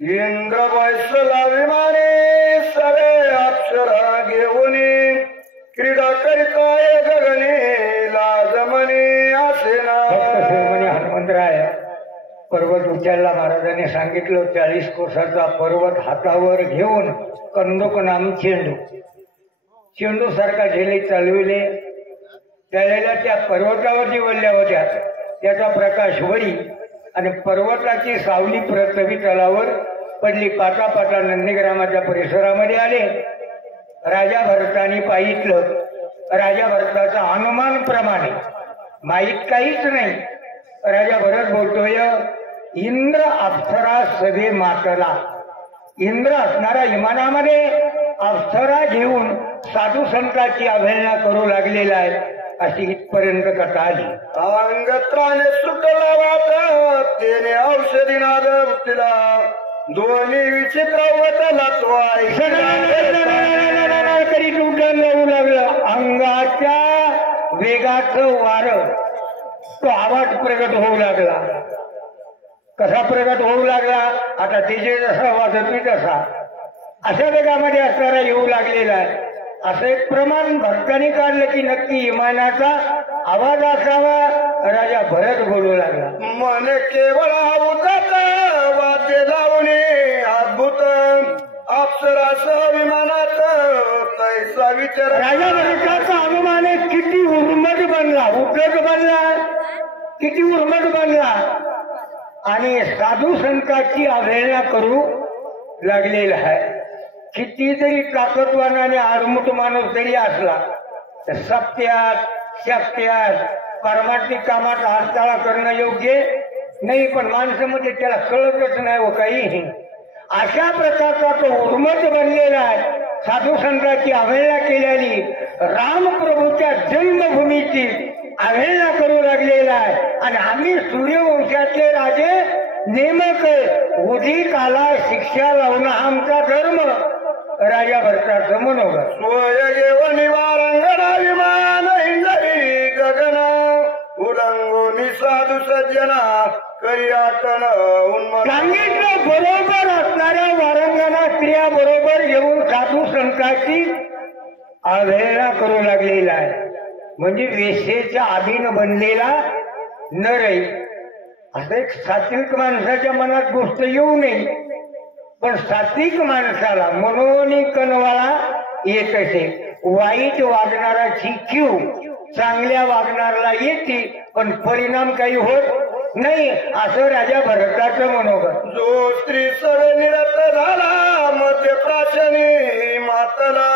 इंद्र वैसला विमाने सरे अक्षरा घेऊन क्रीडा करिताय गगने लाजमने आसेना. हनुमंतराय पर्वत उचलला. महाराजांनी सांगितलं 40 कोसाचा पर्वत हातावर घेऊन कंदोक नाम चेंडू सारखा झेले चालविले. त्यावेळेला त्या पर्वतावरती वळल्या होत्या त्याचा प्रकाश वरी आणि पर्वताची सावली पृथ्वी तलावर पडली. पाटा पाटा नंदीग्रामाच्या परिसरामध्ये आले. राजा भरताने पाहितलं. राजा भरताचा अनुमान प्रमाणे माहीत काहीच नाही. राजा भरत बोलतोय इंद्र अप्सरा सभे मातला. इंद्र असणाऱ्या विमानामध्ये अप्सरा घेऊन साधू संतांची अवहेलना करू लागलेला आहे अशी इथपर्यंत कथा आली. अंगत्राने सुटला वाट तेने औषधी नाद तिला दोन्ही विचित्र वटला तो तरी तुटून जाऊ लागलं. अंगाच्या वेगाचं वार तो आवाज प्रगट होऊ लागला. कसा प्रगट होऊ लागला? आता तिचे जसा वाजत तसा अशा वेगामध्ये असणारा येऊ लागलेला आहे. असं एक प्रमाण भक्तांनी काढलं की नक्की विमानाचा आवाज असावा. राजा भरत बोलू लागला मन केवळ उदात वाद्य लावणे अद्भुत अप्सरास विमानात तैसा विचार. राजा भरताचा अनुमान किती उर्मट बनला, उद्धट बनला, किती उर्मट बनला आणि साधू संतांची अवहेलना करू लागलेला आहे. किती जरी ताकदवान आणि आडमुठ माणूस जरी असला तर सत्यात शक्त्यात परमार्थिक कामात हातळा करणं योग्य नाही. पण माणसामध्ये त्याला कळतच नाही व काहीही. अशा प्रकारचा तो उर्मट बनलेला आहे. साधू संतांची अवहेलना केलेली रामप्रभूच्या जन्मभूमीची अवहेलना करू लागलेला आहे. आणि आम्ही सूर्यवंशातले राजे नेमक उदिकाला शिक्षा लावणं आमचा धर्म. राजा भरताचं मनोगत. सोय घेऊन वारंगणा विमान इंद्री गगना उलंगोनी साधू सज्जना करी आटण सांगितलं बरोबर असणाऱ्या वारंगणा स्त्रिया बरोबर येऊन साधू संतांची अवहेलना करू लागलेला आहे. म्हणजे वेश्येच्या अधीन बनलेला नर आहे. असं एक सात्विक माणसाच्या मनात गोष्ट येऊ नये. पण सात्विक माणसाला मनोनी कणवाला येत असे. वाईट वागणाराची कीव चांगल्या वागणाऱ्याला येते पण परिणाम काही होत नाही असं राजा भरताचं मनोगत. जो स्त्री सवे निरत झाला मध्य प्राशनी मातला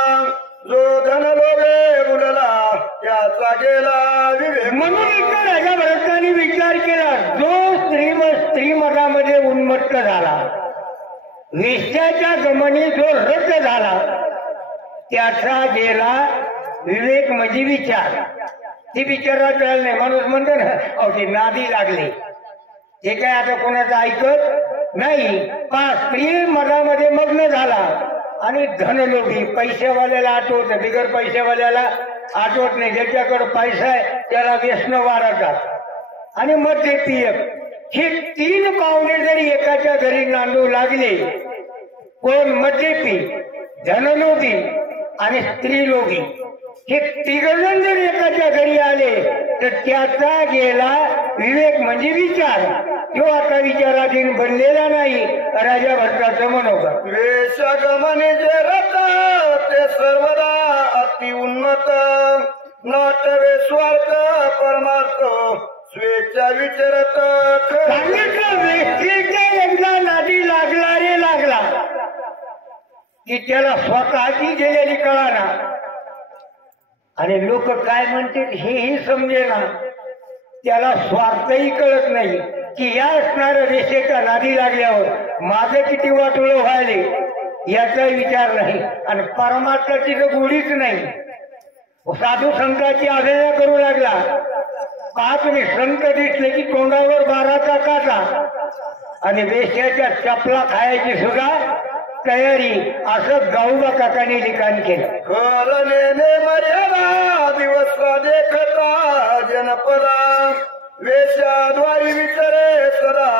जो धन लोभे बुडला त्याचा गेला विवेक. म्हणून राजा भरताने विचार केला जो स्त्रीमतामध्ये उन्मत्त झाला, वेश्याच्या गमनी जो रद्द झाला त्याचा गेला विवेक म्हणजे विचार. ती विचारात राहिला नाही. माणूस म्हणतो ना अहो ती नादी लागली हे काय आता कोणाचं ऐकत नाही. स्त्री मनामध्ये मग्न झाला आणि धनलोभी पैशावाल्याला आठवत बिगर पैशावाल्याला आठवत नाही. ज्याच्याकडे पैसा आहे त्याला व्यसन वाढतात आणि मध्य पियक हे 3 पाहुणे जरी एकाच्या घरी नांदू लागले कोण मद्यपी धनलोभी आणि स्त्रीलोभी हे 3 जण जर एकाच्या घरी आले तर त्याचा गेला विवेक म्हणजे विचार. तो आता विचाराधीन बनलेला नाही. राजा भरताचं मनोगत. वेशगमने जे रथ ते सर्वदा अति उन्नत नाटवे स्वार्थ परमार्थ स्वेच्छा विचारत. सांगितलं व्यक्तीच्या एकदा नादी लागला रे लागला की त्याला स्वतःची गेलेली कळाना आणि लोक काय म्हणतात हेही समजेना. त्याला स्वार्थही कळत नाही की या असणाऱ्या रेषेच्या नादी लागल्यावर माझं किती वाटोळं व्हायले याचा विचार नाही आणि परमार्थाची तर गोडीच नाही. साधू संतांची अवहेलना करू लागला. तुम्ही संत दिसले की तोंडावर 12चा काटा आणि वेश्याच्या चपला खायची सुद्धा तयारी असं गाऊबा काकांनी लिखाण केलं. करणे मर्यादा दिवस देखता जनपदा वेशाद्वारी विचारे सदा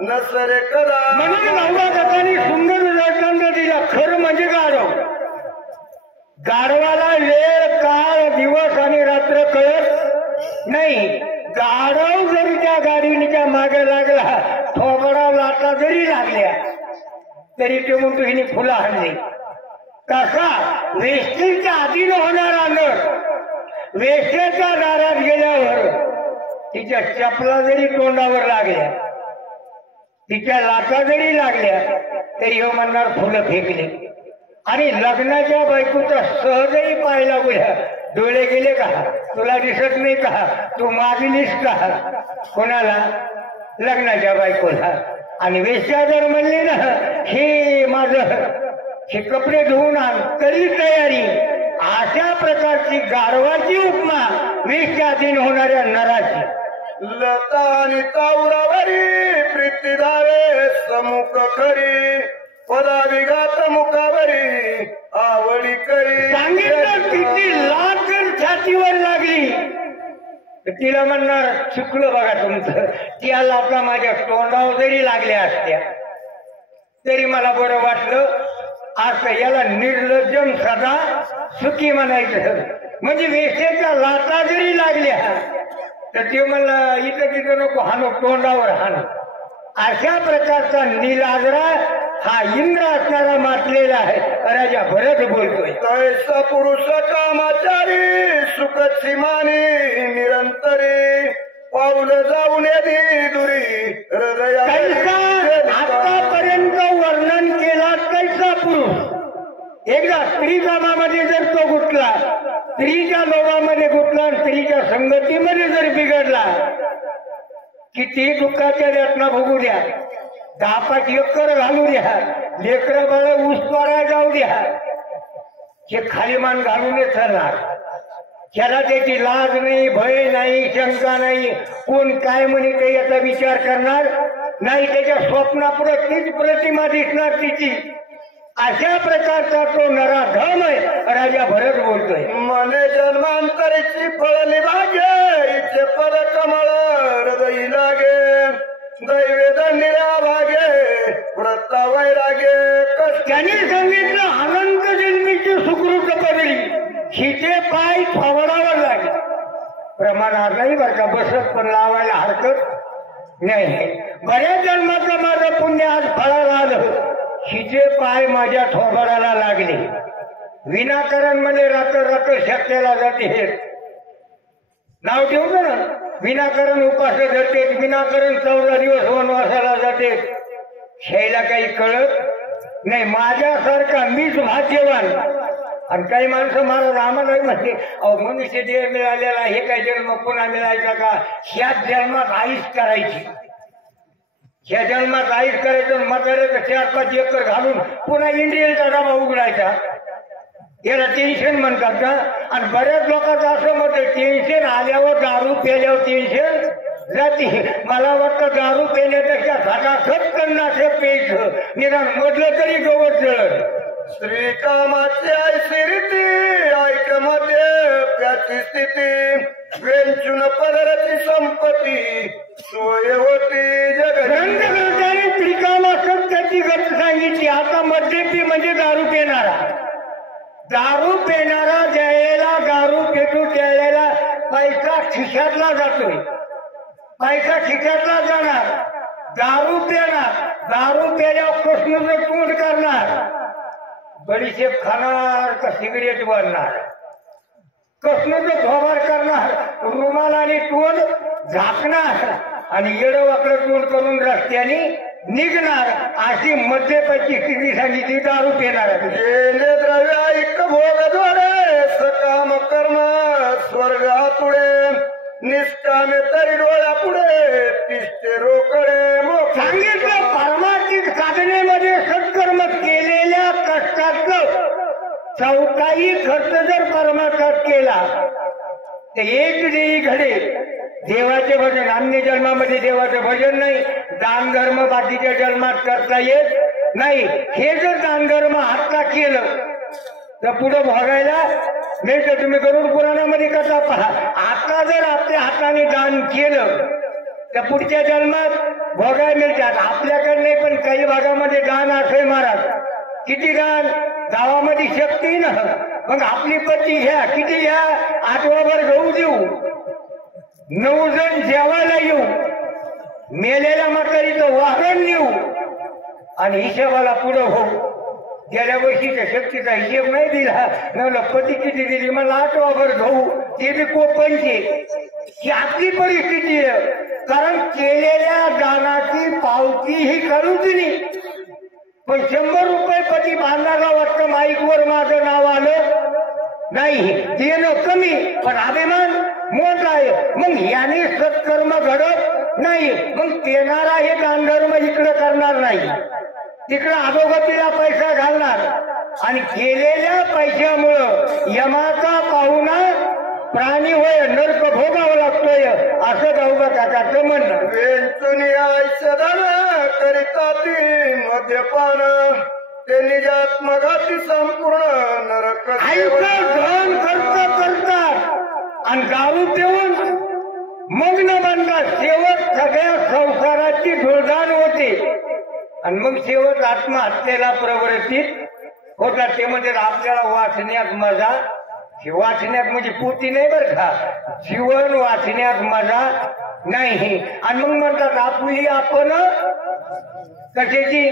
नसरे कदा म्हणून नवरा दत्तानी सुंदर दृष्टांत दिला. खरं म्हणजे गाढव. गाढवाला वेळ काळ दिवस आणि रात्र कळत नाही. गाढव जरी त्या गाडीच्या मागे लागला, थोबडा लाटा जरी लागल्या तरी ते म्हणतो हिने फुलं आणली. कसा वेष्टीच्या अधीन होणारा नर वेश्येच्या दारात गेल्यावर तिच्या चपला जरी तोंडावर लागल्या, तिच्या लाटा जरी लागल्या तरी हो म्हणणार फुलं फेकले. आणि लग्नाच्या बायकोचा सहजही पाय लागूया, डोळे गेले का, तुला दिसत नाही का, तू मागलीस का, कोणाला, लग्नाच्या बायकोला. आणि वेश्या जर म्हणले ना हे माझं हे कपडे धुवून आण तरी तयारी. अशा प्रकारची गाढवाची उपमा वेश्याधीन होणाऱ्या नराची. लता आणि तावरावरी प्रीती धावे समुख खरी पदाविघात मुखावरी आवडी करी. सांगितलं किती लाट छातीवर लागली तिला म्हणणार चुकलं बघा तुमचं. त्या लाटा माझ्या तोंडावर जरी लागल्या असत्या तरी मला बरं वाटलं. असं याला निर्लज्जम सदा सुखी म्हणायचं. म्हणजे वेश्येच्या लाटा जरी लागल्या तर ते मला इथं तिथं नको हाणू, तोंडावर हाणू. अशा प्रकारचा निलाजरा हा इंद्र असणारा मातलेला आहे. राजा भरत बोलतोय. कैसा पुरुष कामाचारी सुखची मानी निरंतरी पाऊल जाऊन येदी दुरी हृदया. आतापर्यंत वर्णन केला कैसा पुरुष. एकदा स्त्री कामामध्ये जर तो गुंतला, स्त्रीच्या लोभामध्ये गुंतला, स्त्रीच्या संगतीमध्ये जर बिघडला किती दुःखाच्या यातना भोगू द्या, 10-5 एकर घालू द्या, लेकरं बाळ ऊस तोडायला जाऊ द्या, हे खाली मान घालूनच चालणार. त्याला त्याची लाज नाही, भय नाही, शंका नाही, कोण काय म्हणे काही याचा विचार करणार नाही. त्याच्या स्वप्नापुढे तीच प्रतिमा दिसणार तिची. अशा प्रकारचा तो नराधम आहे. राजा भरत बोलतोय. मने जन्मांतरीची फळली भागे इथे पद कमळ हृदयी लागे दैवेद निराभागे व्रता वैरागे. त्यांनी सांगितलं अनंत जन्मीची सुकृत पडली, हिचे पाय थोबडावर लागले. प्रमाणात नाही बरं का, बसत पण लावायला हरकत नाही. बऱ्याच जन्माचं माझं पुण्य आज फळाला आलं. हिचे पाय माझ्या थोबडाला लागले. विनाकारण मध्ये रात्र शक्याला जाते. नाव ठेवतो ना, विनाकारण उपास धरते, विनाकारण 14 दिवस वनवासाला जाते. शेला काही कळत नाही. माझ्यासारखा मीच भाग्यवान. आणि काही माणसं महाराज आम्हाला म्हणते अहो मनुष्य देह मिळालेला हे काही जन्म पुन्हा मिळायचा का, ह्याच जन्मात आईच करायची, ह्या जन्मात आईच करायचं. म्हाताऱ्याचं 4-5 एकर घालून पुन्हा इंडियनचा डबा उघडायचा. याला टेन्शन म्हणतात का. आणि बऱ्याच लोकांचं असं मत आहे टेन्शन आल्यावर दारू प्याल्यावर टेन्शन जाते. मला वाटतं दारू पिण्यापेक्षा घाटाखत कन्नाशक प्यायचं, निदान मधलं तरी गवत जळत. श्रीकामाची ऐशी रीती ऐक मध्ये त्याची स्थिती वेंचून पदराची संपत्ती सोय होती जग. ग्रंथकर्त्याने त्रिकामासक त्याची गत सांगितली. आता मद्यपी म्हणजे दारू पिणारा. दारू पिणारा ज्यावेळेला दारू पितो त्यावेळेला पैसा खिशातला जातोय, पैसा खिशातला जाणार. दारू पिणार, दारू प्यायल्यावर कृष्णाचं तोंड करणार, बडीशेप खाणार का सिगरेट बनणार, कृष्णाचं थोबार करणार, रुमाल आणि तोंड झाकणार आणि येडं वाकडं तोंड करून रस्त्याने निघणार. अशी मध्यपैकी स्थिती सांगितली दारू पिणार. द्रव्य ऐक भोग द्वारे सकाम कर्म स्वर्ग पुढे निष्कामे तरी डोळ्या पुढे तिष्ठे रोकडे. सांगितलं परमार्थिक साधनेमध्ये सत्कर्म केलेल्या कष्टातलं चौथाही खर्च जर परमार्थात केला तर एक देही घडे. देवाचे भजन, अन्य जन्मामध्ये देवाचं भजन नाही, दान धर्म बाकीच्या जन्मात करता येत नाही. हे जर दान धर्म हातला केलं तर पुढे भोगायला नाही. तर तुम्ही गरुड पुराणामध्ये कथा पहा. आता जर आपल्या हाताने दान केलं तर पुढच्या जन्मात भोगाय मिळतात. आपल्याकडे नाही, पण काही भागामध्ये दान असे महाराज. किती दान गावामध्ये शक्ती ना. मग आपली पती घ्या, किती घ्या, 8वाभर गहू देऊ, 9 जण जेवायला येऊ, मेलेल्या म्हातारीचं वाहन नेऊ आणि हिशोबाला पुढं होऊ. गेल्या वर्षीच्या शक्तीचा हिशेब नाही दिला. म्हणलं पती किती दिली, मला 8वाभर गहू, ते बी कोपणचे. ही आपली परिस्थिती आहे. कारण केलेल्या दानाची पावती ही करूच नाही. पण 100 रुपये पती बांधायला वाटतं माईकवर माझं नाव आलं नाही, देणं कमी पण अभिमान मोठा आहे. मग याने सत्कर्म घडत नाही. मग देणारा हे दानधर्म इकडं करणार नाही, तिकडं अधोगतीला पैसा घालणार. आणि केलेल्या पैशामुळं यमाचा पाहुणा प्राणी होय, नरक भोगावं लागतोय, असं गावगा काकाचं म्हणणं. वेंचुनी आयसदान करिता ती मद्यपान, ते निजात्मघाती संपूर्ण नरक धन खर्च करतात आणि दारू पिऊन मग्न बनतात. शेवट सगळ्या संसाराची धुळदाण होते आणि मग शेवट आत्महत्येला प्रवृत्तीत होतात. ते म्हणजे आपल्याला वाचण्यात मजा, वाचण्यात म्हणजे पोती नाही बरं का, जीवन वाचण्यात मजा नाही. आणि मग म्हणतात आपली आपण कशाची,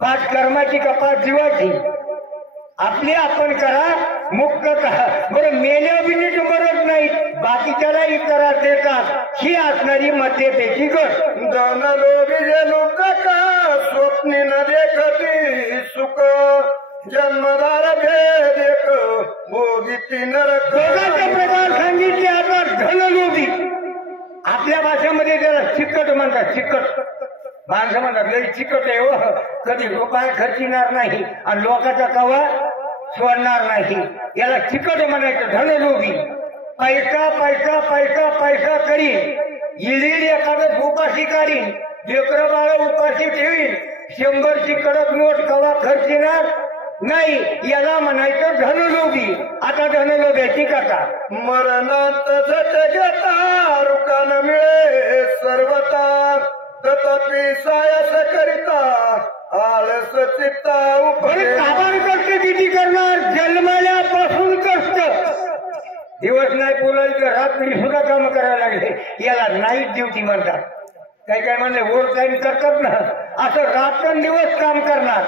पाच कर्माची कपात जीवाची, आपली आपण करा मुक्ततः. बरं मेल्या बिनीट मरत नाही, बाकीच्याला इतरा देतात. ही असणारी मध्यपेची गट. धन लोभी जे लोक का स्वप्नी न देखती सुख, जन्मदार भेद एक भोगिती नरक. दोघांचे प्रकार सांगितले. आता धनलोभी, आपल्या भाषेमध्ये त्याला चिकट म्हणतात. चिकट माणसं म्हणतात लई चिकट आहे हो, कधी रुपया खर्चिणार नाही आणि लोकांचा कवा सोडणार नाही, याला चिकट म्हणायचं. धनलोभी पैसा पैसा पैसा पैसा करीन, इलीड एखादं उपाशी काढीन, लेकरं बाळ उपाशी ठेवीन, 100ची कडक नोट कवा खर्चिणार नाही, याला म्हणायचं धनलोभी. आता धनलोभ्याची कथा. मरणात झट घेता रुकान मिळे सर्वता, तथापि सायस करिता आळस चित्ता उपरे. काबार कष्ट किती करणार, जन्मल्यापासून कष्ट. दिवस नाही बोलायचं, रात्री सुद्धा काम करायला लागले, याला नाईट ड्युटी म्हणतात. काही काय म्हणले ओव्हर टाइम करतात ना, असं रात्रंदिवस काम करणार.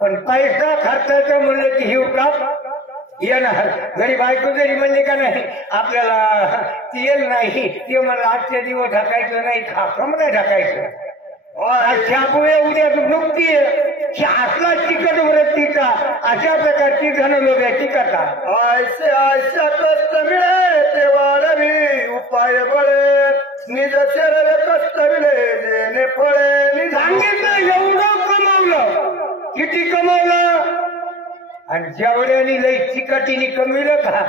पण पैसा खर्चाचं म्हणलं की ही उठाव येणार. घरी बायको जरी म्हणले का नाही आपल्याला तेल नाही, ते म्हणलं आजचे दिवस ढकायचं नाही, खाकम नाही ढकायचं. शाबुळे उद्या नुकती असला चिकट वृत्तीचा, अशा प्रकारची धनलोभ्याची कथा. आयसे आयशा कष्ट मिळे ते वाढवी उपाय बळे, निज शरीर कष्ट मिळे जेणे फळे. सांगितलं एवढं कमावलं, किती कमावलं आणि जेवढ्यानी लई चिकाटीने कमविलं का,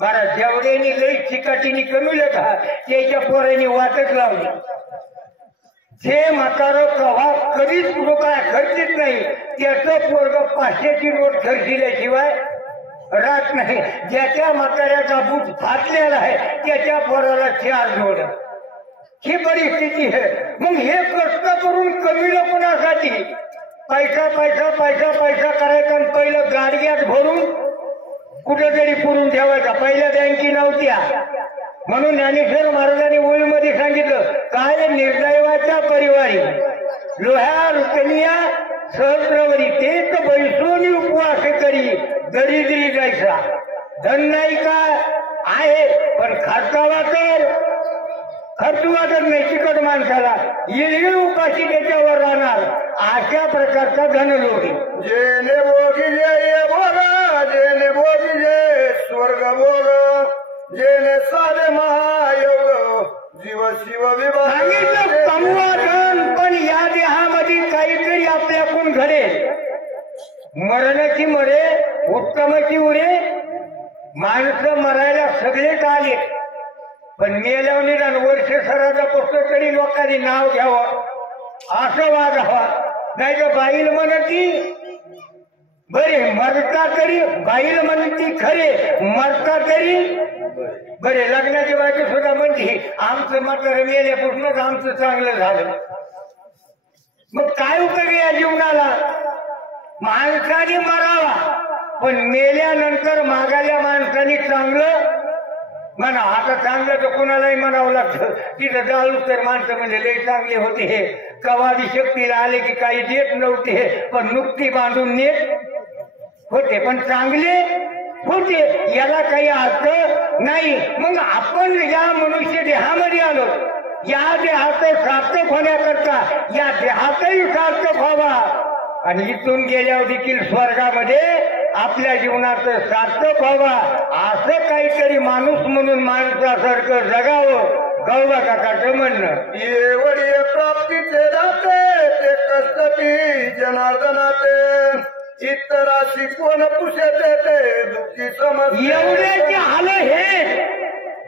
बरं जेवढ्यानी लई चिकाटीने कमविलं का, त्याच्या पोरांनी वाटच लावली. जे म्हातार कवा कधीच रुपया खर्चित नाही, त्याचं पोरग 500ची नोट खर्चिल्याशिवाय राहत नाही. ज्याच्या म्हाताऱ्याचा बूट फाटलेला आहे त्याच्या पोराला 4 जोड. ही परिस्थिती आहे. मग हे कष्ट करून कमीलं कोणासाठी, पैसा पैसा पैसा पैसा करायचा आणि पहिलं गाडग्यात भरून कुठेतरी पुरून ठेवायचा. पहिल्या बँकी नव्हत्या म्हणून ज्ञानेश्वर महाराजांनी ओळीमध्ये सांगितलं, काय निर्दैवाच्या परिवारी लोह्या रुपनिया सहस्रवरी, तेच बैसोनी उपवास करी दरिद्री जायचा. धन नाही का आहे, पण खर्चावा तर खर्च वाटत नाही चिकट माणसाला, येईल उपाशी त्याच्यावर राहणार. अशा प्रकारचा धनलोभी. जेने भोगी जे भोगा, जेने भोगी जे स्वर्ग भोग, जेने साधे महायोग जीव शिव विभाग. सांगितलं कमवा धन, पण या देहामध्ये काहीतरी आपल्याकडून घडेल. मरणाची मरे, उत्तमाची उरे. माणसं मरायला सगळेच आले, पण मेल्यावर निदान वर्ष सराचा पुस्तक तरी लोकांनी नाव घ्यावं, असं वागावा. नाही तर बाईल म्हणती बरे, मरता तरी बाईल म्हणती खरे, मरता तरी बरे लग्नाची बायको सुद्धा म्हणते आमचं म्हातारं मेल्यापासूनच आमचं चांगलं झालं. मग काय उपयोग या जीवनाला? माणसाने मरावा पण मेल्यानंतर मागायला माणसाने चांगलं म्हणा. आता चांगलं तर कोणालाही म्हणावं लागतं. तिथं जाऊ तर माणसं म्हणजे लई चांगले होते हे, कवादी शक्तीला आले की काही देत नव्हते पण नुकती बांधून नेत होते, पण चांगले होते. याला काही अर्थ नाही. मग आपण या मनुष्य देहामध्ये आलो, या देहाचं सार्थक होण्याकरता या देहातही सार्थक व्हावा आणि इथून गेल्यावर देखील स्वर्गामध्ये आपल्या जीवनाचं सार्थक व्हावा असं काहीतरी माणूस म्हणून माणसासारखं जगावं. गौबा काकाचं म्हणणं. एवढी प्राप्तीचे दाते ते कष्टपी जनार्दनाते, इतरा शिकवण पुषते ते दुःखी समज. एवढ्याचे हाल हे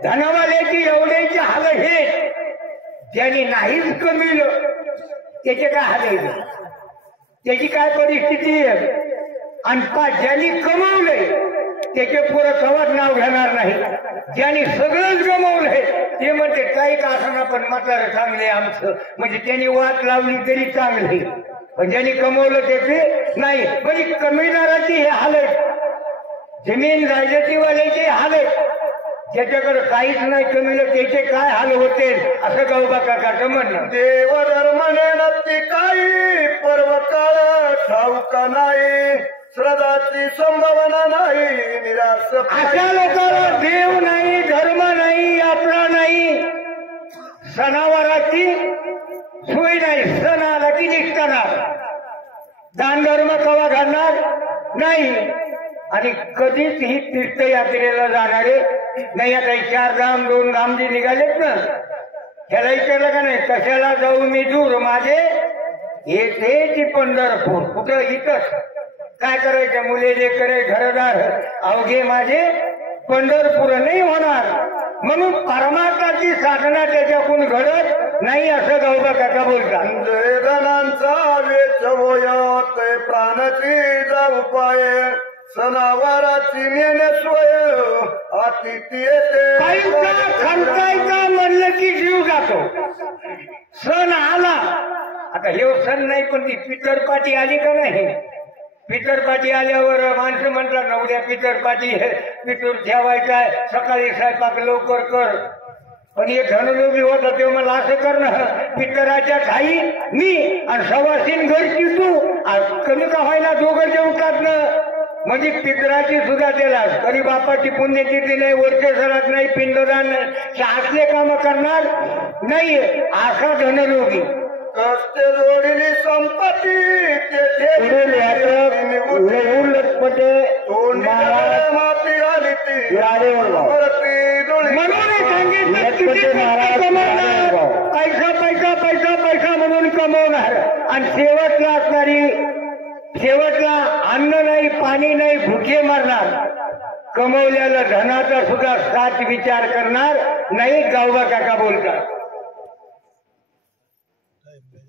धनवाल्याची एवढ्याचे हाल हे, ज्यांनी नाहीच कमीलं त्याचे काय हाल, त्याची काय परिस्थिती आहे. आणि ज्यांनी कमवलंय त्याचे पुरं कवच नाव घेणार नाही. ज्यांनी सगळंच गमवलंय ते म्हणते काही का असणार पण म्हातारं चांगले आमचं, म्हणजे त्यांनी वाट लावली तरी चांगली, पण ज्यांनी कमवलं त्याचे नाही. म्हणजे कमिणाराची हे हालत, जमीन जायजातीवाल्याचे हालत, ज्याच्याकडे काहीच नाही कमिलं त्याचे काय हाल होते असं गौबा काकाचं म्हणणं. देव धर्मने नक्की काही पर्व काळ ठाऊका नाही, श्रद्धाची संभावना नाही, निराश. अशा लोकांना देव नाही, धर्म नाही, आपला नाही, सणावाराची सोय नाही. सण आला की निघणार, दान धर्म कवा घालणार नाही आणि कधीच ही तीर्थयात्रेला जाणारे नाही. आता 4 धाम 2 धाम जे निघालेत ना, त्याला विचारलं का नाही कशाला जाऊ मी दूर माझे येथे ती पंढरपूर. कुठं इथंच काय करायचं, मुले जे करे घरदार अवघे माझे पंढरपूर नाही होणार. म्हणून परमार्थाची साधना त्याच्याकडून घडत नाही असं गौबा काका बोलतात. जनांचा वेच होयात प्राणाची जाऊ पाय, सणावाराची मेने सोय अतिथी येते. खर्चायचा म्हणलं की जीव जातो. सण आला, आता हे सण नाही पण ती पितरपाटी आली का नाही, पितरपाटी आल्यावर माणसं म्हणतात नवऱ्या पितरपाटी पितूर ठेवायचा आहे, सकाळी स्वयंपाक लवकर कर. पण हे धनलोभी होता ते मला असं करणं, पितराच्या ठाई मी आणि सवासीन घरची तू, कमी का व्हायला दोघं जेवतात ना. म्हणजे पितराची सुद्धा त्याला तरी बापाची पुण्यतिथी नाही, वर्षसरात नाही, पिंडदान नाही, शासले काम करणार नाही असा धनलोभी. कष्ट जोडली संपत्ती माती आली ती म्हणून पैसा पैसा पैसा पैसा म्हणून कमवणार आणि शेवटला असणारी, शेवटला अन्न नाही पाणी नाही भुके मारणार. कमवलेल्या धनाचा सुद्धा साथ विचार करणार नाही. गौबा काका बोलतात.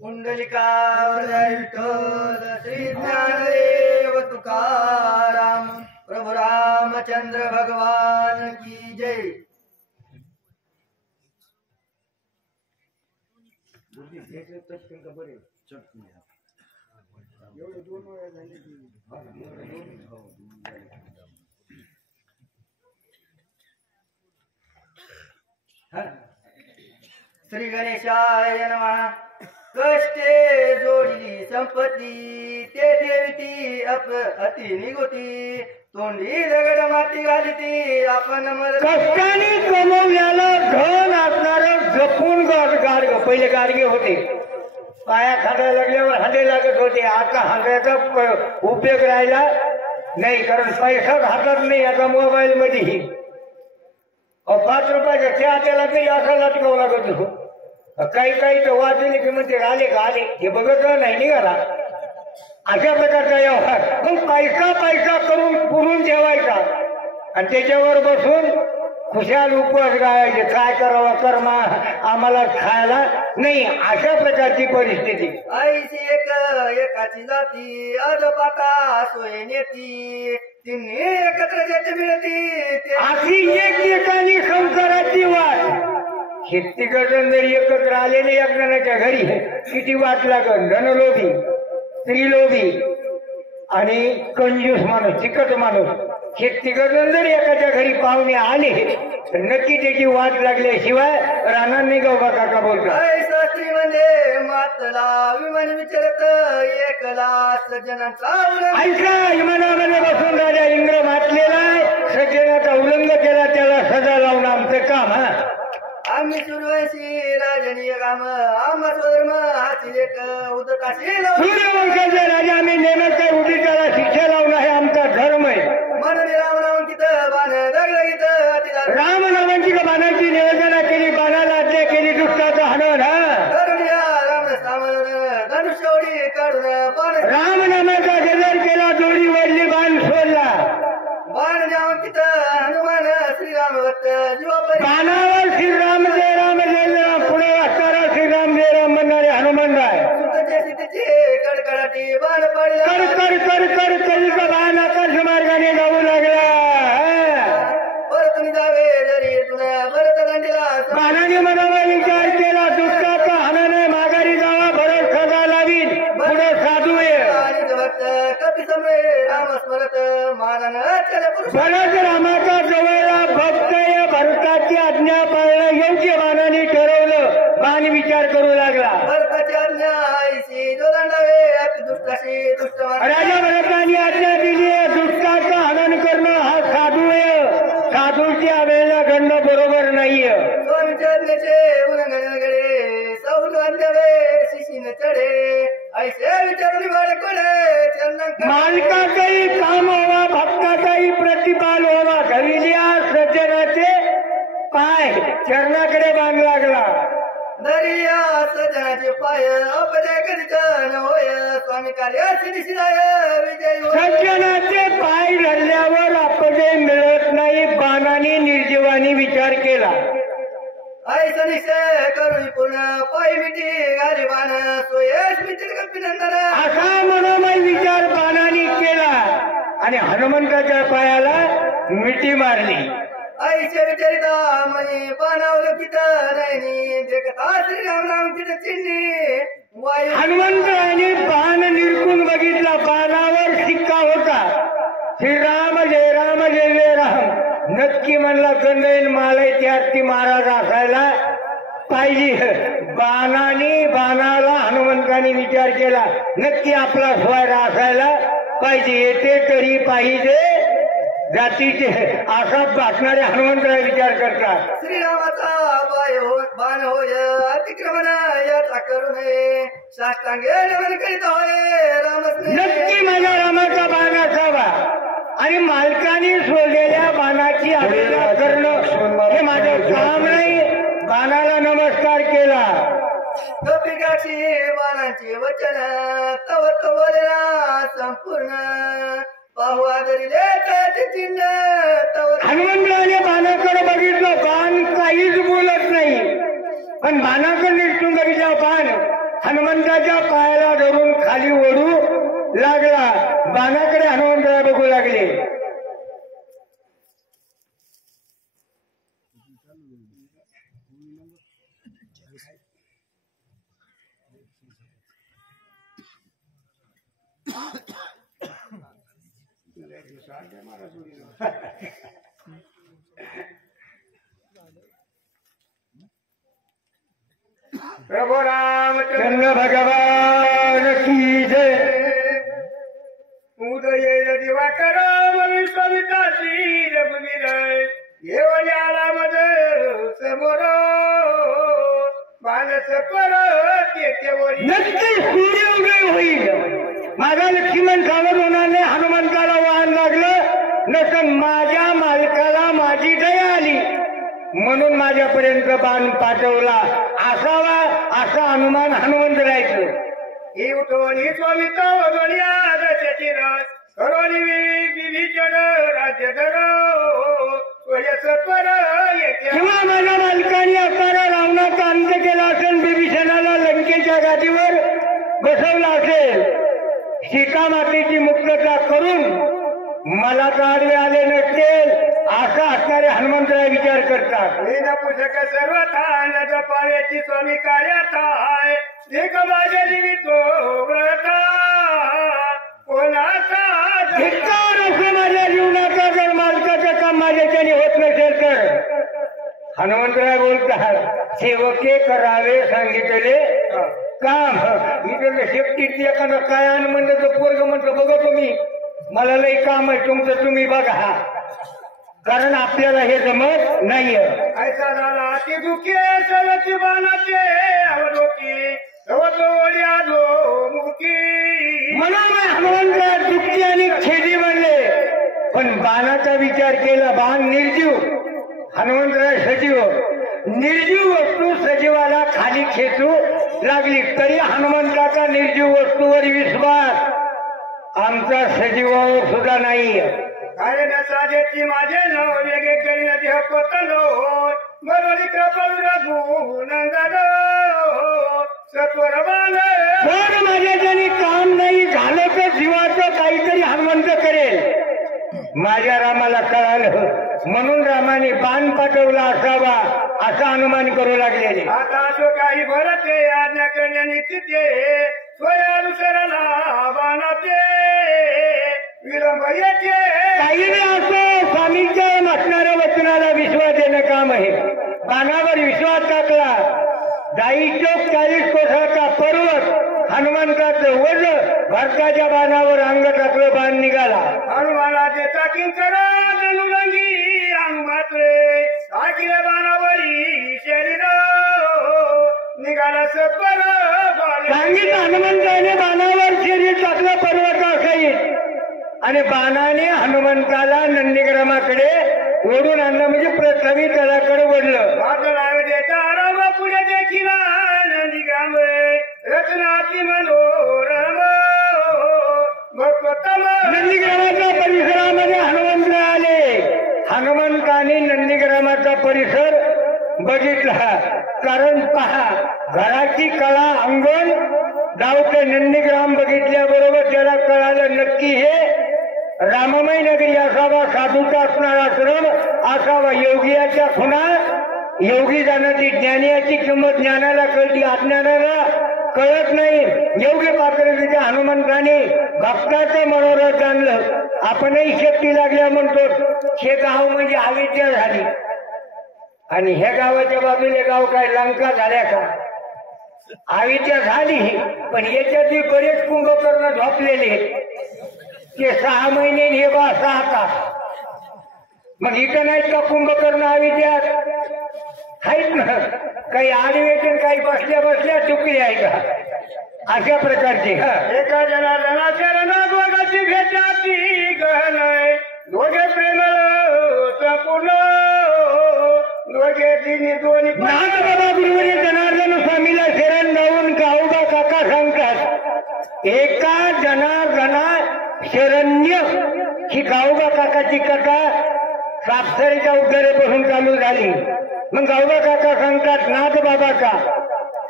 पुंडलिकावर विठ्ठल श्री ज्ञानदेव तुकाराम प्रभु रामचंद्र भगवान की जय. श्री गणेशाय नमः. कष्टे जोडली संपत्ती ते देवती अति निगोती, तोंडी दगड माती घालती आपण कष्टाने कमवल्याला धन असणार जपून गाडगे. पहिले गाडगे होते, पाया खांदा लागल्यावर हांडे लागत होते. आता हांड्याचा उपयोग राहिला नाही, कारण पैसा हातात नाही. आता मोबाईल मध्येही 5 रुपयाचा चहा त्याला तरी असा लटकावं लागत होतो. काही काही तर वाचले की म्हणते आले का आले, हे बघत नाही निघाला. अशा प्रकारचा व्यवहार. मग पैसा पैसा करून पुरून ठेवायचा आणि त्याच्यावर बसून खुशाल उपवास गायचे. काय करावं कर्मा आम्हाला खायला नाही, अशा प्रकारची परिस्थिती. आईची एकाची जाती अधपाता सोय नेती, तिन्ही एकत्र ज्याची मिळती ते अशी एकमेकांनी संसाराची वाट. शेतीकडून जर एकत्र आलेले एक जणाच्या घरी किती वाट लागल. धनलोभी, स्त्रीलोभी आणि कंजूस माणूस, चिकट माणूस शेतीकडून जर एखाद्या घरी पाहुणे आले तर नक्की त्याची वाट लागल्याशिवाय राहणार नाही. गौबा काका बोलतात शास्त्री म्हणजे मातला विमान विचारत एकला सज्जनांचा ऐका. विमानामध्ये बसून राजा इंद्र मातलेला आहे. सज्जनाचा उल्लंघ केला त्याला सजा लावून आमचं काम. आम्ही सूर्यवंशी राजनीय काम आम्हा स्वधर्म हाची एक उदकाशी सूर्यवंशाचे राजा आम्ही नेमक काय उडी त्याला शिक्षा लावणं हे आमचा धर्म आहे. म्हणून रामनामांकित बाण दगदगीत रामनामांची बाणाची नियोजना केली, बाणाला आज्ञा केली दुष्टाचा हनन. धनुष्यवडी काढून बाण रामनामाचा गजर केला, दोरी वडली, बाण सोडला. बाण नामांकित हनुमान श्रीराम भक्त जीवापरी बाणावर श्रीराम जय राम जय जय राम पुढे असणारा श्रीराम जय राम म्हणणारे हनुमंतराय. सुताच्या सीतेची कडकडाटी बाण पाडला कर कर कर कर कधी का बाण आकाश मार्गाने जाऊ लागला. परतून जावे जरी तुला भरत दांडीला बाणाने मनावर विचार केला, दुष्टाचा हनन माघारी जावा, भरत सजा लावीन, पुढे साधू आणि भक्त कपी समरे राम स्मरत महाराण चले पुरुष भरत रामाचा जवळला भक्त या भरताची आज्ञा पाळणं योग्य बाणाने ठरवलं. बाण विचार करू लागला. भरताची आज्ञा आईशी जो दंडावे अति दुष्टाशी दुष्ट राजा भरताने आज्ञा दिली आहे, दुष्टाचं हनन करणं हा साधू आहे. साधूची अवेळा करणं बरोबर नाहीये. स्वामीच्या आज्ञेचे उल्लंघन घडे सौल अंधवे शिशीन चढे ऐसे विचारून वाडे कोडे चंदन मालकाचाही काम व्हावा, भक्ताचाही प्रतिपाल व्हावा. घविल्या सज्जनाचे पाय चरणाकडे बांध लागला. दरिया सजनाचे पाय अपजय करीत न होय स्वामी कार्याची दिशिलाय विजय होय. सज्जनाचे पाय धरल्यावर अपजय मिळत नाही. बाणाने निर्जीवानी विचार केला. ऐसा निश्चय करून पूर्ण पाय मिटी गारिबान सोयश मिटी कपिनंदन असा मनोमय विचार बाणाने केला आणि हनुमंताच्या पायाला मिठी मारली. ऐसे विचारिता म्हणे बाणावलंकित नाही देखता श्रीराम नाम किती चिन्ही वायू हनुमंताने बाण निरकून बघितला. बाणावर शिक्का होता, श्रीराम जय राम जय जय राम. नक्की म्हणला कंदईन मालय त्यात महाराज असायला पाहिजे. बाणाला हनुमंताने विचार केला, नक्की आपला स्वायरा असायला पाहिजे. येते तरी पाहिजे जातीचे असा वाटणारे हनुमंतराय विचार करतात. श्रीरामाचा बाण होय अतिक्रमण याचा करू नये साष्टांगे नमन करीत होय रामच नक्की माझ्या रामाचा बाण असावा आणि मालकाने सोडलेल्या बाणाची अवहेलना करणं हे माझं काम नाही. बाणाला नमस्कार केला. कपिकाची बाणांचे वचन तव बोलना संपूर्ण पाहू आदरिले त्याचे चिन्ह तव हनुमंतराने बाणाकडे बघितलं. बाण काहीच बोलत नाही, पण बाणाकडे निसटून बघितलं. बाण हनुमंताच्या पायाला धरून खाली ओढू लागला. बाणाकडे हनुमंतराय बघू लागले. प्रभु रामचंद्र भगवान की जय. उदय दिवाकर विश्वविताची रघुवीर येवल्याला मज समोर मानस परत येते नक्की सूर्योदय होईल. माझा लक्ष्मण सावध होणार नाही. हनुमंताला वाहन लागलं नसन माझ्या मालकाला माझी दया आली म्हणून माझ्यापर्यंत बाण पाठवला असावा असा अनुमान हनुमंत राहायचं. ही उठवणी स्वामित्व वगळ्याची करोनी विभीषण राज्य किंवा माझ्या मालकाने असणारा रावणाचा अंत केला असेल, विभीषणाला लंकेच्या गादीवर बसवला असेल, सीता मातेची मुक्तता करून मला तर आडवे आले नसतील असं असणारे हनुमंतराय विचार करतात. वेद पुस्तक सर्व थाय न जपावेची स्वामी कार्यात हाय एक माझ्या जीवितो व्रता कोणाचा धिक्कार असो माझ्या जीवनाचा. जर मालकाचं काम माझ्याच्याने होत नसेल तर हनुमंतराय बोलतात सेवके करावे सांगितले काम. इथं शेपटीत एखादं काय आण म्हणलं तर पोरग म्हणतो बघा तुम्ही मला लई काम आहे तुमचं तुम्ही बघा. कारण आपल्याला हे जमत नाहीये. ऐसा झाला की दुःखी सवची बाणाचे अवलोकी अवतोड्या दो मुखी. म्हणून हनुमंतराय दुःखी आणि छेदी म्हणले. पण बाणाचा विचार केला. बाण निर्जीव, हनुमंतराय सजीव. निर्जीव वस्तू सजीवाला खाली खेचू लागली तरी हनुमंताचा निर्जीव वस्तूवर विश्वास आमचा सजीवावर सुद्धा नाही. काय न साजेची माझे नाव वेगळे करीन देह पोतलो बरोली कृपा गुणंदन सत्वर बाण. जर माझ्याच्याने काम नाही झालं तर जीवाचं काहीतरी हनुमंत करेल. माझ्या रामाला कळालं म्हणून रामाने बाण पाठवला असावा असा अनुमान करू लागलेले. आता असो काही भरते आज्ञा करण्याने तिथे स्वयानुसराला बाणाचे विलंब येते. काही नाही असो स्वामीच्या असणाऱ्या वचनाला विश्वास देणं काम आहे. बाणावर विश्वास टाकला. 40 कोसाचा पर्वत हनुमंताचं वज भरताच्या बाणावर अंग टाकलं. बाण निघाला. हनुमाना देता किंकरा जनुलंगी अंगमात्रे आखिल्या बाणावरी शरीर निघाला सत्वर बाण. सांगितलं हनुमंताने बाणावर शरीर टाकलं पर्वत असाईल आणि बाणाने हनुमंताला नंदीग्रामाकडे ओढून आणलं म्हणजे प्रथमी तळाकडे ओढलं. माझं नाव देता राम पुढे देखील नंदीग्राम रत्नाती मनोरम भक्तम. नंदीग्रामाच्या परिसरामध्ये हनुमंत आले. हनुमंताने नंदीग्रामाचा परिसर बघितला. कारण पहा घराची कळा अंगण गावचे नंदीग्राम बघितल्याबरोबर त्याला कळालं नक्की हे राममय नगरी असावा. साधूचा असणारा आश्रम असावा. योगियाच्या खुणा योगी जाण्याची ज्ञानियाची किंमत ज्ञानाला कळती अज्ञानाला कळत नाही. योग्य पात्रतेच्या हनुमंताने भक्ताचं मनोरथ जाणलं. आपणही शेती लागल्या म्हणतो. हे गाव म्हणजे अविद्या झाली आणि ह्या गावाच्या बाजूने गाव काय लंका झाल्या का? अविद्या झाली. पण याच्यातही बरेच कुंभकर्ण झोपलेले ते 6 महिने हे बा 6 तास. मग इथं नाहीत का कुंभकर्ण अविद्यात? आहेत ना. काही आडवेचे काही बसल्या बसल्या चुकली आहे का अशा प्रकारचे. एका जनार्दनाच्या रणा दोघांची भेटाची गहन दोघे प्रेम संपूर्ण दोघे तिन्ही दोन्ही. बाबा गुरुवरी जनार्दन स्वामीला शरण जाऊन गावोबा काका सांगतात एका जनार्दना शरण्य ही गावोबा काकाची कथा सापसरीच्या उद्धारेपासून चालू झाली. मग गावोबा काका सांगतात नाथबाबाचा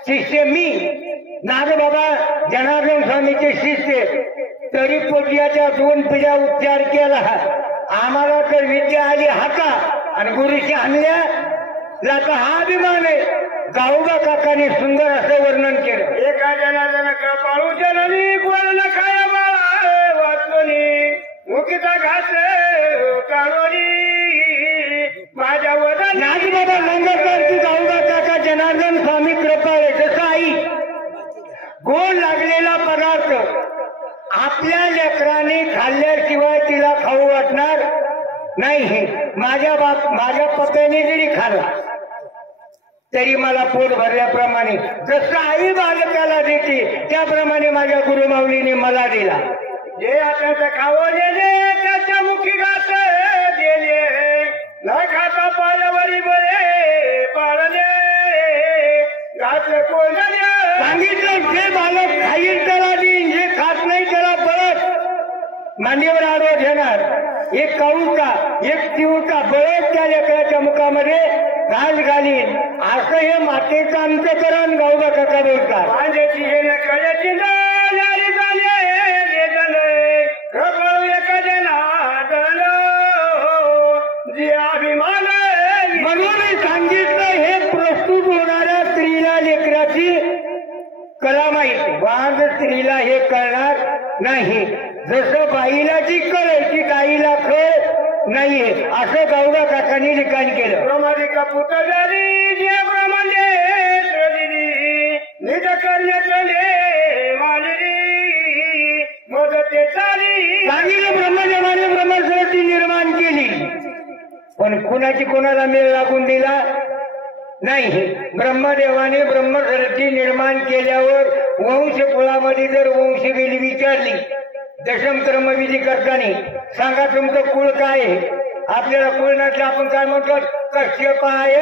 शिष्य मी. नाथबाबा जनार्दन स्वामीचे शिष्य. तरी पोटियाच्या 2 पिढ्या उच्चार केला. आम्हाला तर विद्या आली हाका आणि गुरुशी आणल्या लाका हा अभिमान आहे. गावोबा काकाने सुंदर असं वर्णन केलं. एका जनार्दन कृपाळू जननी गोळ न खाया बाळा वाचलोनी मुखीचा घास काढोनी माझ्या वदन. नाथबाबा सांगतात की गावोबा काका जनार्दन स्वामी कृपाळे. जसं आई गोड लागलेला पदार्थ आपल्या लेकराने खाल्ल्याशिवाय तिला खाऊ वाटणार नाही. माझ्या पत्याने जरी खाल्ला तरी मला पोट भरल्याप्रमाणे जसं आई बालकाला देते त्याप्रमाणे माझ्या गुरुमाऊलीने मला दिला. जे आता खावं दिले त्याच्या मुखी घास दिले न खाता पायावरी बळे पाळले घास कोण सांगितलं जे बालक खाईल त्याला देईन जे खात नाही त्याला परत मांडीवर आडवं घेणार. एक काऊका एक तिवका बळच त्या लेकराच्या मुखामध्ये घाल घालीन असं हे मातेचं अंतकरण गावोबा काका बोलतात. माझ्याची हे न कळ्याची जाली झाले कृपाळू एका जना स्त्रीला हे कळणार नाही. जसं बाईला जी कळायची ताईला कळ नाहीये असं गावडा काकांनी लिखाण केलं. प्रमादिका पुत झाली ज्या प्रमाणे निज कन्या मालिनी मदते चाली. सांगितलं ब्रह्मदेवाने ब्रह्मसृष्टी निर्माण केली पण कुणाची कोणाला मेळ लागून दिला नाही. ब्रह्मदेवाने ब्रह्मसृष्टी निर्माण केल्यावर वंश कुळामध्ये जर वंशवेली विचारली दशम कर्मविधी करताना सांगा तुमचं कुळ काय आहे. आपल्याला कुळ नसलं आपण काय म्हणतो कश्यपाय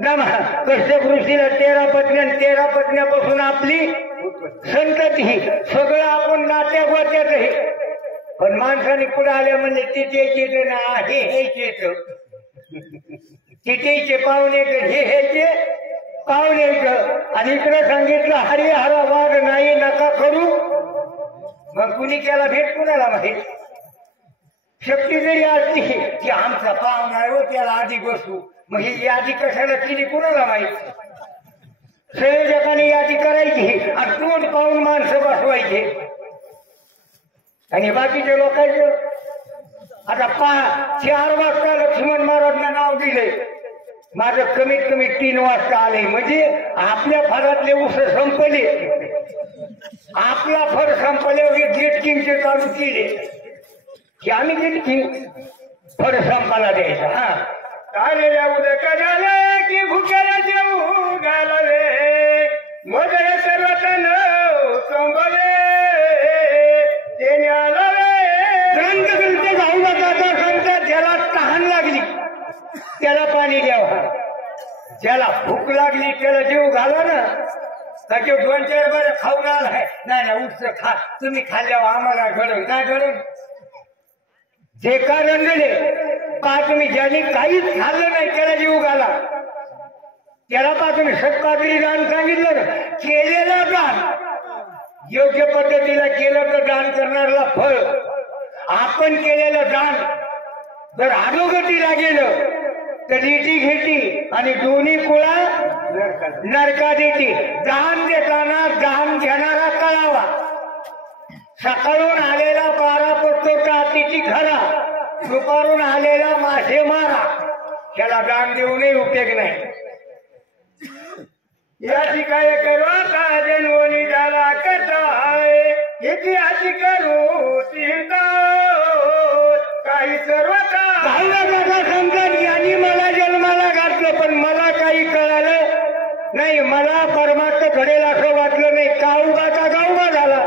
नमः. कश्यप ऋषीला 13 पत्न्या 13 पत्न्यापासून आपली संतती सगळं आपण नात्या गोत्यात आहे. पण माणसाने पुढे आल्या म्हणजे तिथे ना हे हेच तिथेचे पाहुणे हे हेचे पाहुणे आणि इकडे सांगितलं हरिहरा वाद नाही नका करू. मग कुणी त्याला भेट कुणाला माहित. शक्ती जरी असली की आमचा पाहुणा आहे व त्याला आधी बसू मग ही यादी कशाला केली कुणाला माहित. संयोजकाने यादी करायची आणि तोंड पाहून माणसं बसवायचे आणि बाकीच्या लोकांचं. आता 4 वाजता लक्ष्मण महाराजांना नाव दिले माझं कमीत कमी 3 वाजता आले म्हणजे आपल्या फरातले ऊस संपले. आपला फर संपल्यावर गेट किंगचे चालू केले की आम्ही गेट किंग फर संपाला द्यायचा. हा आलेल्या उदक झालं की भुक्याला जेऊ घालले मग सर्वतन संभले त्याने ग्रंथ ग्रंथ जाऊ नका सांगता. त्याला तहान लागली त्याला पाणी द्यावं. ज्याला भूक लागली त्याला जेव घाला ना. त्याचे 2-4 बरं खाऊन आलाय नाही उठचं खा तुम्ही खाल्ल्यावर आम्हाला घडून काय घडून जे का रंगले पा तुम्ही ज्यांनी काहीच खाल्लं नाही त्याला जीव घाला. त्याला पा तुम्ही सत्पात्री दान सांगितलं ना. केलेलं दान योग्य पद्धतीला केलं तर दान करणाऱ्याला फळ. आपण केलेलं दान जर अधोगतीला गेलं तर इटी घेती आणि दोन्ही कुळा नरका देती. दान देताना दान घेणारा कळावा. सकाळून आलेला 12 पत्तोटा अतिथी खरा दुपारून आलेला मासे मारा त्याला दान देऊनही उपयोग नाही. या ठिकाणी करता जनवणी झाला कथा इतिहासी करू चिंता काही सर्वता सांगतात यांनी मला जन्माला घातलं पण मला काही कळालं नाही. मला परमार्थ घडेल असं वाटलं नाही. काऊबाचा गावबा झाला.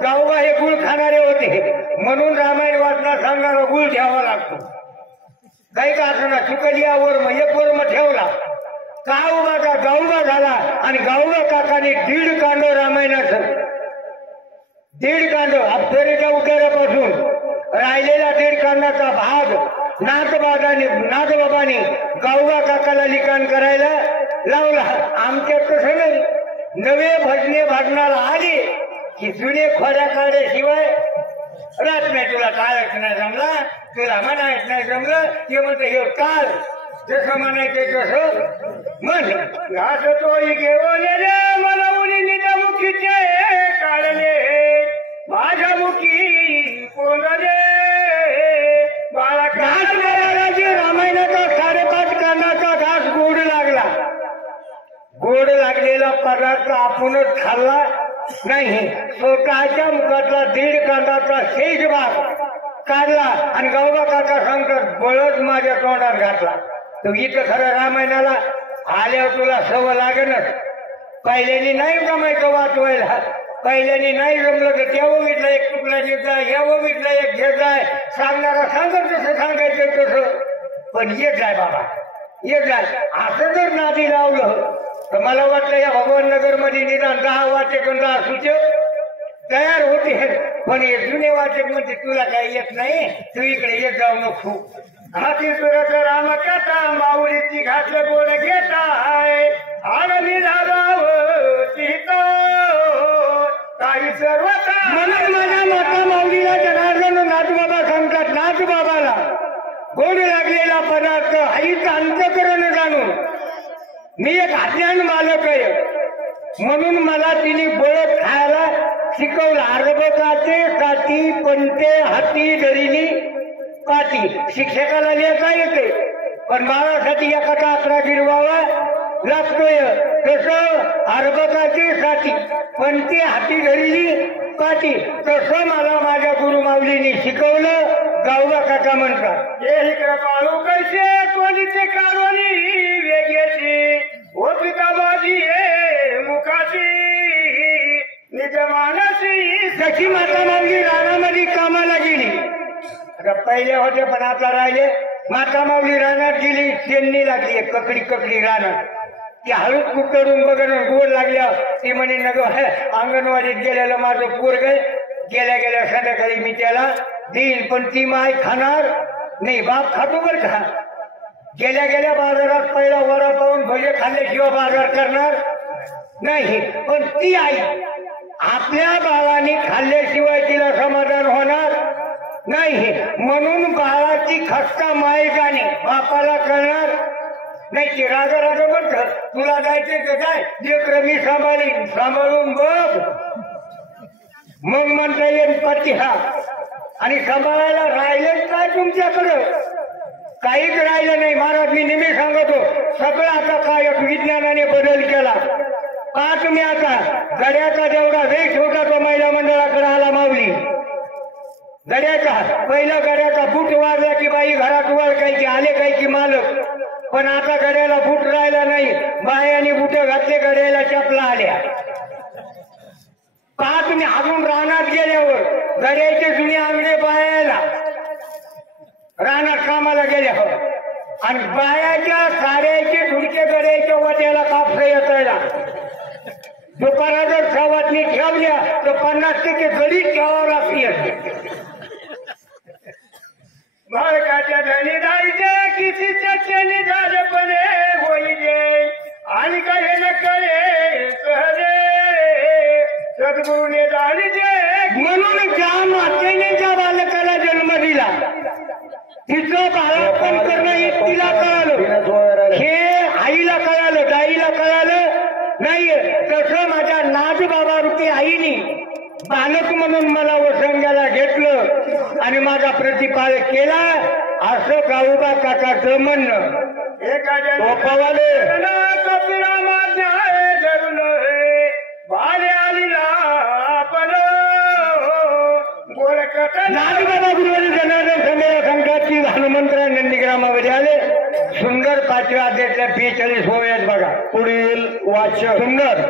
गावबा हे गुळ खाणारे होते म्हणून रामायण वाचना सांगणारा गुळ घ्यावा लागतो. काही का असं चुकलियावर मग एक वर्म ठेवला. काऊबाचा गावबा झाला आणि गावबा काकाने 1.5 कांड रामायणाचं 1.5 कांड अप्सरेच्या उतार्यापासून राहिलेला 1.5 कांडाचा भाग नाथबाबाने गावबा काकाला लिखाण करायला लावला. आमच्यात तसं नाही. नवे भजने भजनाला आले की जुने खोऱ्या काढल्याशिवाय राहत नाही. तुला टाळायचं नाही जमला तुला म्हणायचं नाही जमलं ते म्हणतं हे काल जसं म्हणायचं तसं म्हण. घास तोही घेऊन रे मला मुलीच्या मुखीचे काढले माझ्या मुखी कोण रे बाळा घास महाराजाची रामायणाचा 5.5 कांडाचा घास गोड लागला. गोड लागलेला पदार्थ आपणच खाल्ला नाही. स्वतःच्या मुखातला 1.5 कांडाचा शेष भाग काढला आणि गावबा काका सांगतात बळच माझ्या तोंडात घातला. तो इथं खरं रामायणाला आल्यावर तुला सवय लागेलच. पहिल्याने नाही जमायचं वाचवायला. पहिल्याने नाही जमलं तर त्या ओवीतला एक तुकडा घेत जाय या ओवीतला एक घेत जाय. सांगणारा सांगत जसं सांगायचं तसं पण येत जाय बाबा येत जाय. असं जर नादी लावलं तर मला वाटलं या भगवान नगर मध्ये निदान 10 वाचक 10 सूचक तयार होते. पण हे जुने वाचक म्हणजे तुला काही येत नाही तू इकडे येत जाऊ नको. हाती सुरत रामकथा माऊलीची घातलं गोड घेताय आनंदी झाला सीता काही सर्वता. म्हणून माझ्या माता माऊलीला जनार्दन नाथबाबा सांगतात नाथबाबाला गोड लागलेला पदार्थ आईचं अंतकरण जाणून मी एक अज्ञान बालक आहे म्हणून मला तिने बळ खायला शिकवलं. अर्भकाचे काठी पंते हाती धरिली पाठी. शिक्षकाला लिहिता येते पण बाळासाठी एखादा आकडा गिरवावा लागतोय. तसं अर्भकाची साठी पंते हाती धरिली पाठी तसं मला माझ्या गुरु माऊलीने शिकवलं. गावबा काका म्हणतात हे कृपाळू कैसे कोणीचे कारवणी वेगेची ओ पिताबाजी हे मुखाची निज मानसी. सखी माता माऊली रानामध्ये कामाला गेली. आता पहिले होते पण आता राहिले. माता माऊली रानात गेली. शेणणी लागली ककडी ककडी रानात. ती हळूच कुठून बघणं गोड लागल्या. ती म्हणे नग अंगणवाडीत गेलेलं माझं पोरग गेल्या गेल्या संध्याकाळी मी त्याला देईल पण ती माय खाणार नाही. बाप खातो बर का. गेल्या गेल्या बाजारात पहिला वडा पाहून भजे खाल्ल्याशिवाय बाजार करणार नाही. पण ती आई आपल्या बाळाने खाल्ल्याशिवाय तिला समाधान होणार नाही. म्हणून बाळाची खस्ता माय गाणी बापाला कळणार नाही. ती राजा राजा म्हणत तुला जायचे का काय लेकर मी सांभाळीन सांभाळून बघ. मग म्हणता येईल पती हा. आणि सांभाळायला राहिलेच काय तुमच्याकडं काहीच राहिलं नाही. महाराज मी नेहमी सांगतो सगळं आता काय विज्ञानाने बदल केला. पहा तुम्ही आता गड्याचा जेवढा वेश होता तो महिला मंडळाकडे आला माऊली. गड्याचा पहिला गड्याचा बूट वाजला की बाई घरात वळखायची आले काय की मालक. पण आता गड्याला बूट राहिला नाही. बायाने बूट घातले गड्याला चपला आल्या. पहा तुम्ही अजून रानात गेल्यावर गड्याचे जुने आंगडे बायाला रानात कामाला गेल्यावर आणि बायाच्या साड्याचे धुडके गड्याच्या वाट्याला कापसा येतायला. दुकानात जर सावटणी ठेवल्या तर 50% गडी ठेवावं लागते. बाळकाच्या धनी जायचे कितीच्या चेनी झालेपणे होईले आणि काही न कळे सहजे सद्गुरूने जाणीचे. म्हणून ज्या मातेने ज्या बालकाला जन्म दिला तिचं बाळापण करणं हे तिला कळालं. हे आईला कळालं गाईला कळालं नाही. तसं माझ्या नाथ बाबा रूपी आईनी बालक म्हणून मला वसंगाला घेतलं आणि माझा प्रतिपाल केला. असं गावोबा काकाचं म्हणणं. एखाद्याने धरून बाले आलीला आपण गोरखत नाथबाबा गुरुवारी जनार्दन संमेलन संघाची हनुमंतराव नंदीग्रामामध्ये आले. सुंदर 5व्या अध्यायातल्या 42 ओव्यात बघा पुढील वाचक सुंदर.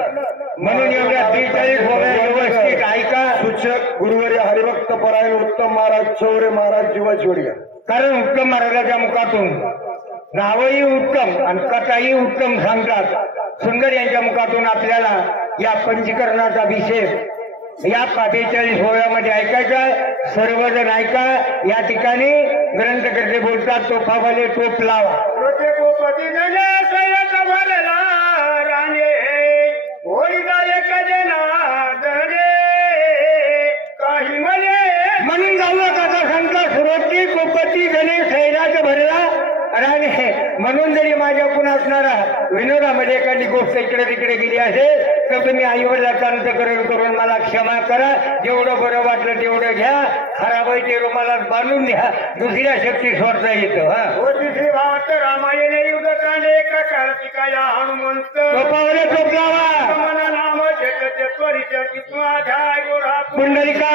म्हणून एवढ्या 43 ओव्या व्यवस्थित ऐका. सूचक गुरुवारी हरिभक्त परायण उत्तम महाराज चौरे महाराज जीवाची वडील. कारण उत्तम महाराजाच्या मुखातून नावही उत्तम आणि कथाही उत्तम सांगतात. सुंदर यांच्या मुखातून आपल्याला या पंचकरणाचा विषय या 45 ओव्यामध्ये ऐकायचा. सर्वजण ऐका. या ठिकाणी ग्रंथकर्ते बोलतात तोफावाले टोप लावा. गोपती भरला राणे होळीचा एक जनार्दने काही म्हणे. म्हणून गावला काका सांगता सुरुवाती गोपती गणे सैराज भरला राणे. म्हणून जरी माझ्याकडून असणारा विनोदामध्ये एखादी गोष्ट इकडे तिकडे गेली असेल तर तुम्ही आईवडिलांचं अंतकरण करून मला क्षमा करा. जेवढं बरं वाटलं तेवढं घ्या. खराब आहे ते रुमालात बांधून द्या. दुसऱ्या शक्ती स्वतः येतो. भावात रामायण युद्ध कांडे एका कार्तिकाया हनुमंत टोपावले टोप लावा. नाम जगत त्वरित पुंडलिका